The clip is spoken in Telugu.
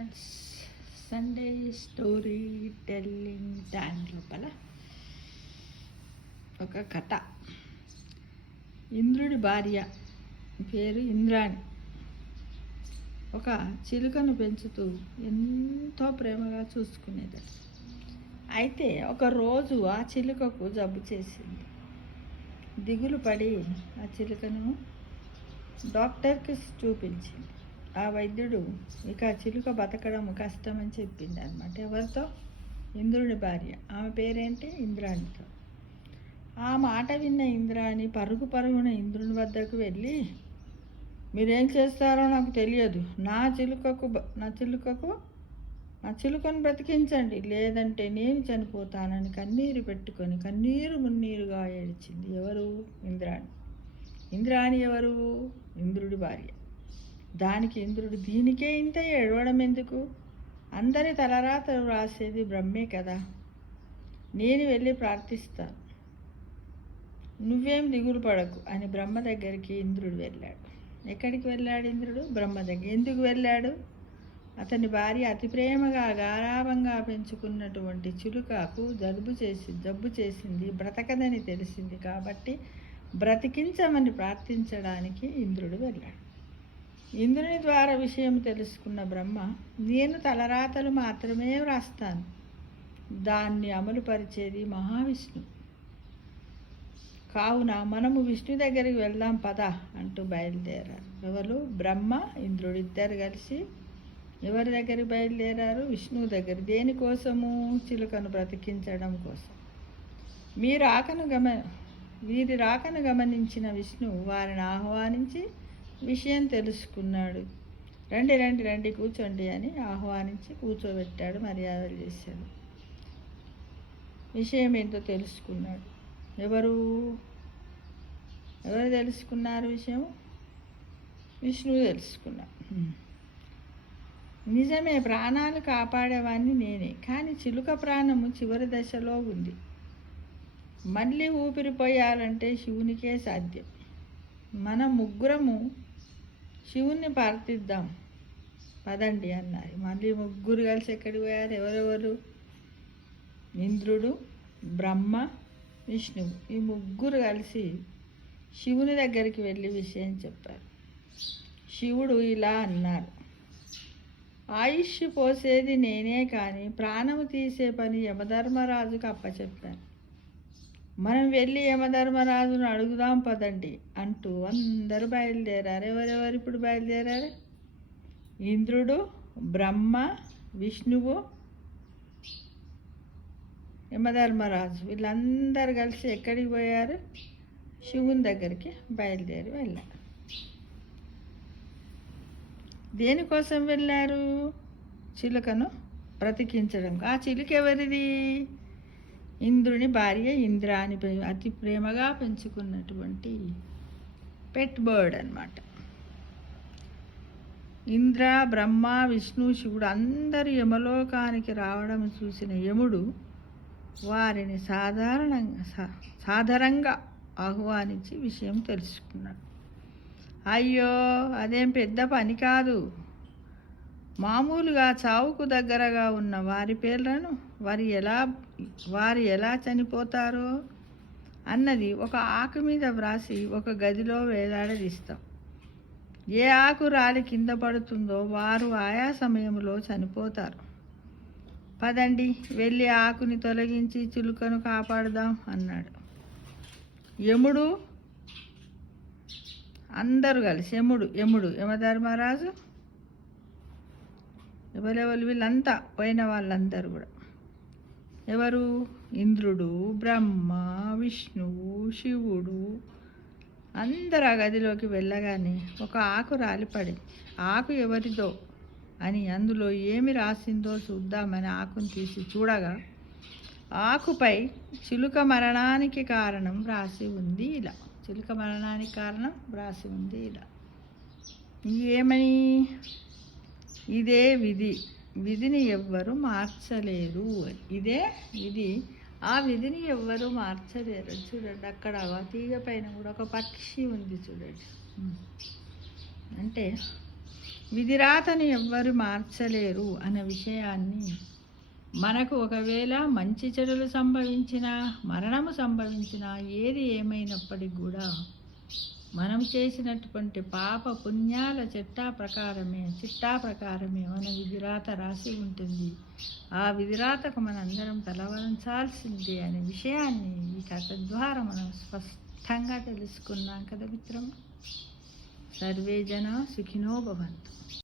Friends, Sunday story telling time లోపల ఒక కథ. ఇంద్రుడి భార్య పేరు ఇంద్రాణి ఒక చిలుకను పెంచుతూ ఎంతో ప్రేమగా చూసుకునేదట. అయితే ఒకరోజు ఆ చిలుకకు జబ్బు చేసింది. దిగులు పడి ఆ చిలుకను డాక్టర్కి చూపించింది. ఆ వైద్యుడు ఇక చిలుక బతకడం కష్టమని చెప్పింది అనమాట. ఎవరితో? ఇంద్రుడి భార్య. ఆమె పేరేంటి? ఇంద్రాణితో. ఆ మాట విన్న ఇంద్రాణి పరుగున ఇంద్రుని వద్దకు వెళ్ళి, మీరేం చేస్తారో నాకు తెలియదు, నా చిలుకను బ్రతికించండి, లేదంటే నేను చనిపోతానని కన్నీరు పెట్టుకొని కన్నీరు మున్నీరుగా ఏడ్చింది. ఎవరు? ఇంద్రాణి. ఇంద్రాణి ఎవరు? ఇంద్రుడి భార్య. దానికి ఇంద్రుడు, దీనికే ఇంత ఏడవడం ఎందుకు? అందరి తలరాతలు రాసేది బ్రహ్మే కదా, నేను వెళ్ళి ప్రార్థిస్తాను, నువ్వేం దిగులు పడకు అని బ్రహ్మ దగ్గరికి ఇంద్రుడు వెళ్ళాడు. ఎక్కడికి వెళ్ళాడు ఇంద్రుడు? బ్రహ్మ దగ్గర. ఎందుకు వెళ్ళాడు? అతని భార్య అతి ప్రేమగా గారాభంగా పెంచుకున్నటువంటి చిలుకకు జబ్బు చేసింది, బ్రతకదని తెలిసింది కాబట్టి బ్రతికించమని ప్రార్థించడానికి ఇంద్రుడు వెళ్ళాడు. ఇంద్రుని ద్వారా విషయం తెలుసుకున్న బ్రహ్మ, నేను తలరాతలు మాత్రమే వ్రాస్తాను, దాన్ని అమలుపరిచేది మహావిష్ణు, కావున మనము విష్ణు దగ్గరికి వెళ్దాం పద అంటూ బయలుదేరారు. ఎవరు? బ్రహ్మ, ఇంద్రుడు ఇద్దరు కలిసి ఎవరి దగ్గరికి బయలుదేరారు? విష్ణువు దగ్గర. దేనికోసము? చిలుకను బ్రతికించడం కోసం. వీరి రాకను గమనించిన విష్ణువు వారిని ఆహ్వానించి విషయం తెలుసుకున్నాడు. రండి రండి రండి కూర్చోండి అని ఆహ్వానించి కూర్చోబెట్టాడు, మర్యాదలు చేశాడు. విషయం ఏంటో తెలుసుకున్నాడు. ఎవరు తెలుసుకున్నారు విషయం? విష్ణువు తెలుసుకున్నాడు. నిజమే, ప్రాణాలు కాపాడేవాడిని నేనే, కానీ చిలుక ప్రాణము చివరి దశలో ఉంది, మళ్ళీ ఊపిరిపోయాలంటే శివునికే సాధ్యం. మనం ముగ్గురము శివుణ్ణి ప్రార్థిద్దాం పదండి అన్నారు. మళ్ళీ ముగ్గురు కలిసి ఎక్కడికి పోయారు? ఎవరెవరు? ఇంద్రుడు, బ్రహ్మ, విష్ణువు. ఈ ముగ్గురు కలిసి శివుని దగ్గరికి వెళ్ళి విషయం చెప్పారు. శివుడు ఇలా అన్నారు, ఆయుష్ పోసేది నేనే, కానీ ప్రాణము తీసే పని యమధర్మరాజుకు అప్పచెప్పాను, మనం వెళ్ళి యమధర్మరాజును అడుగుదాం పదండి అంటూ అందరూ బయలుదేరారు. ఎవరెవరు ఇప్పుడు బయలుదేరారు? ఇంద్రుడు, బ్రహ్మ, విష్ణువు, యమధర్మరాజు. వీళ్ళందరూ కలిసి ఎక్కడికి పోయారు? శివుని దగ్గరికి బయలుదేరి వెళ్ళారు. దేనికోసం వెళ్ళారు? చిలుకను బ్రతికించడం. ఆ చిలుక ఎవరిది? ఇంద్రుని భార్య ఇంద్రాణి అతి ప్రేమగా పెంచుకున్నటువంటి పెట్ బర్డ్ అన్నమాట. ఇంద్ర, బ్రహ్మ, విష్ణు, శివుడు అందరూ యమలోకానికి రావడం చూసిన యముడు వారిని సాధారణంగా ఆహ్వానించి విషయం తెలుసుకున్నాడు. అయ్యో, అదేం పెద్ద పని కాదు, మామూలుగా చావుకు దగ్గరగా ఉన్న వారి పేర్లను వారు ఎలా చనిపోతారో అన్నది ఒక ఆకు మీద వ్రాసి ఒక గదిలో వేలాడదీస్తాం. ఏ ఆకు రాలి కింద పడుతుందో వారు ఆయా సమయంలో చనిపోతారు. పదండి వెళ్ళి ఆకుని తొలగించి చిలుకను కాపాడుదాం అన్నాడు. యముడు అందరూ కలిసి, యమధర్మరాజు, ఎవరెవరు వీళ్ళంతా పోయిన వాళ్ళందరూ కూడా. ఎవరు? ఇంద్రుడు, బ్రహ్మ, విష్ణువు, శివుడు అందరూ ఆ గదిలోకి వెళ్ళగానే ఒక ఆకు రాలిపడింది. ఆకు ఎవరిదో అని అందులో ఏమి రాసిందో చూద్దామని ఆకును తీసి చూడగా ఆకుపై చిలుక మరణానికి కారణం రాసి ఉంది ఇలా. చిలుక మరణానికి కారణం రాసి ఉంది ఇలా. ఏమని? ఇదే విధిని ఎవ్వరు మార్చలేరు. ఇదే విధి, ఆ విధిని ఎవ్వరు మార్చలేరు. చూడండి, అక్కడ తీగ పైన కూడా ఒక పక్షి ఉంది చూడండి. అంటే విధిరాతని ఎవ్వరు మార్చలేరు అనే విషయాన్ని, మనకు ఒకవేళ మంచి చెడులు సంభవించినా, మరణము సంభవించినా, ఏది ఏమైనప్పటికీ కూడా మనం చేసినటువంటి పాప పుణ్యాల చిట్టా ప్రకారమే మన విధిరాత రాసి ఉంటుంది. ఆ విధిరాతకు మనందరం తలవంచాల్సిందే అనే విషయాన్ని ఈ కథ ద్వారా మనం స్పష్టంగా తెలుసుకున్నాం కదా మిత్రమా. సర్వే జన సుఖినో భవంతు.